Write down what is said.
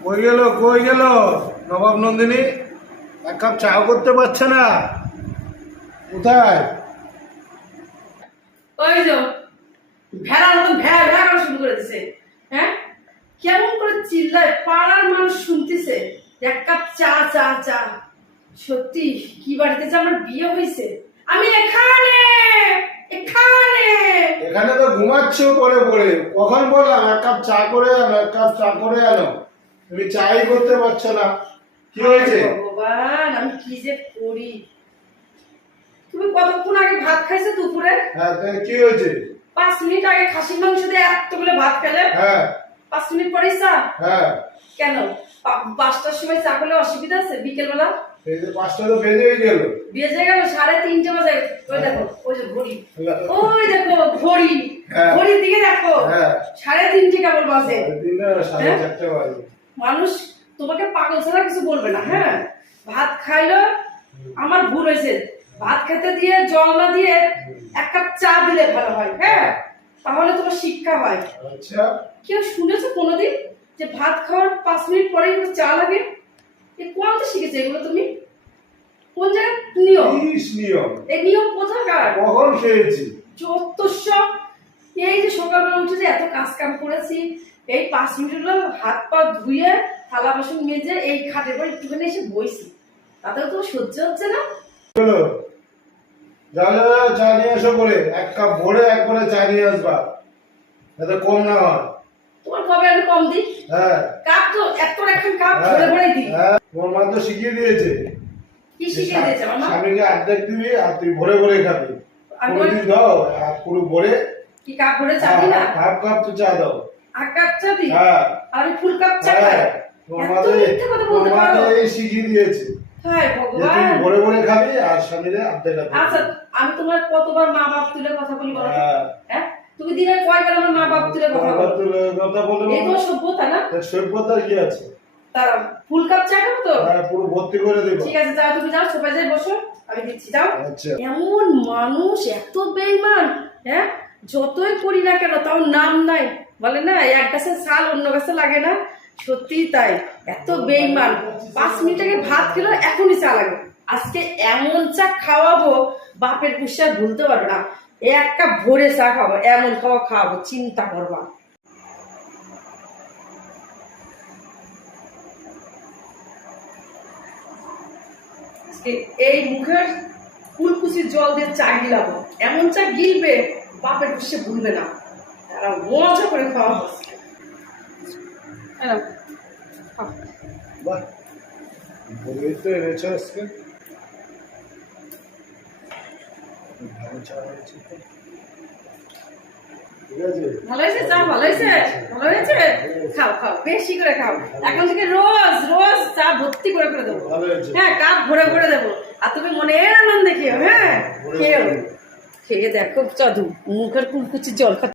কই গেল কই গেল? নবাব নন্দিনী এক কাপ চাও করতে পারছে না। কোথায়? ওই যে ভেড়ার মতন ভেড়া ভেড়া করা শুরু করে দিছে। হ্যাঁ? কেমন করে চিল্লায় পাড়ার মানুষ শুনতেছে এক কাপ চা চা চা। সত্যি কি বাড়িতে যে আমার বিয়ে হয়েছে আমি এখানে এখানে। এখানে তো ঘুমাচ্ছ পড়ে পড়ে। কখন বললাম এক কাপ চা করে আনো এক কাপ চা করে আনো? তুমি চাই করতে পারছ না। কি হয়েছে? ভগবান আমি কি যে করি? তুমি কতক্ষণ আগে ভাত খাইছো দুপুরে? হ্যাঁ কি হয়েছে? পাঁচ মিনিট আগে খাসির মাংস দিয়ে এতগুলো ভাত খেলে? হ্যাঁ। পাঁচ মিনিট পরেই চা? হ্যাঁ। কেন? পাঁচটার সময় চা করলে অসুবিধা আছে? বিকেল বেলা এই যে পাঁচটা তো বেজেই গেল। বেজে গেল সাড়ে তিনটে বাজে। ওই দেখো ওই যে ঘড়ি। হ্যাঁ। ওই দেখো ঘড়ি। হ্যাঁ। ঘড়ির দিকে দেখো হ্যাঁ। সাড়ে তিনটে কেমন বাজে? সাড়ে হ্যাঁ? চারটে বাজে। মানুষ তোমাকে পাগল ছাড়া কিছু বলবে না হ্যাঁ? ভাত খাইলো আমার ভুল হয়েছে। ভাত খেতে দিয়ে জল না দিয়ে এক কাপ চা দিলে ভালো হয় হ্যাঁ? তাহলে তোমার শিক্ষা হয়। আচ্ছা। কেউ শুনেছো কোনোদিন যে ভাত খাওয়ার পাঁচ মিনিট পরেই একটু চা লাগে? এ কোনটা শিখেছে এগুলো তুমি? কোন জায়গায় নিয়ম? নিয়ম। এই নিয়ম কোথাকার? কখন খেয়েছি? যত সব এই যে সকালবেলা উঠে যে এত কাজ কাম করেছি এই পাঁচ মিনিট হলো হাত পা ধুয়ে থালা বাসন মেজে এই খাটের পর একটুখানি এসে বইছি। তাতেও তো সহ্য হচ্ছে না। চলো চা নিয়ে এসো করে এক কাপ ভরে একবারে চা নিয়ে আসবা। কম না হয়। তোমার কবে আমি কম দিই? হ্যাঁ। কাপ তো এত এখন কাপ ভরে ভরে দিই। হ্যাঁ তোমার মা তো শিখিয়ে দিয়েছে। কি শিখিয়ে দিয়েছে আমার স্বামীকে অর্ধেক দিবি আর তুই ভরে ভরে খাবি। আমি দাও পুরো ভরে কি কাপ ভরে চা দিই না হাফ কাপ তো চা দাও। হ্যাঁ। আমি ফুল কাপ চা খাই? হ্যাঁ শিখিয়ে দিয়েছে। হায় ভগবান। ভরে ভরে খাবি আর স্বামীরে আচ্ছা আমি তোমার কতবার মা বাপ তুলে কথা বলি বলো? হ্যাঁ। হ্যাঁ? তুমি দিনে কয়বার আমার মা বাপ তুলে কথা বলো? তোর কথা বলে এই তো সভ্যতা না? তার কি আছে? তারা ফুল কাপ চা খাব তো? হ্যাঁ পুরো ভর্তি করে দেবো। ঠিক আছে যাও তুমি যাও সোফায় যাই বসো। আমি দিচ্ছি যাও। আচ্ছা। এমন মানুষ এত বেইমান হ্যাঁ? যতই করি না কেন তাও নাম নাই। বলে না, এক গাছের ছাল অন্য গাছে লাগে না। সত্যি তাই। এত বেইমান। পাঁচ মিনিট আগে ভাত খেলো এখনই চা লাগে। আজকে এমন চা খাওয়াবো, বাপের পুষায় ভুলতে পারবে না। এক কাপ ভরে চা খাব, এমন খাওয়া খাওয়াবো, চিন্তা করবা। এই মুখের ফুলকুচির জল দিয়ে চা গিলাবো। এমন চা গিলবে, বাপের পুষে ভুলবে না। মজা করে খাওয়া হচ্ছে। এই নাও, খাও। বাহ বলেই তো এনেছো আজকে। ভালো চা হয়েছে তো। ঠিক আছে। ভালো হয়েছে চা? ভালো হয়েছে? ভালো হয়েছে? খাও খাও বেশি করে খাও। এখন থেকে রোজ রোজ চা ভর্তি করে করে দেবো। হ্যাঁ কাপ ভরে ভরে দেবো। আর তুমি মনের আনন্দে খেও হ্যাঁ? খেও খেয়ে দেখো চাদু মুখের কুলকুচি জল খাচ্ছে।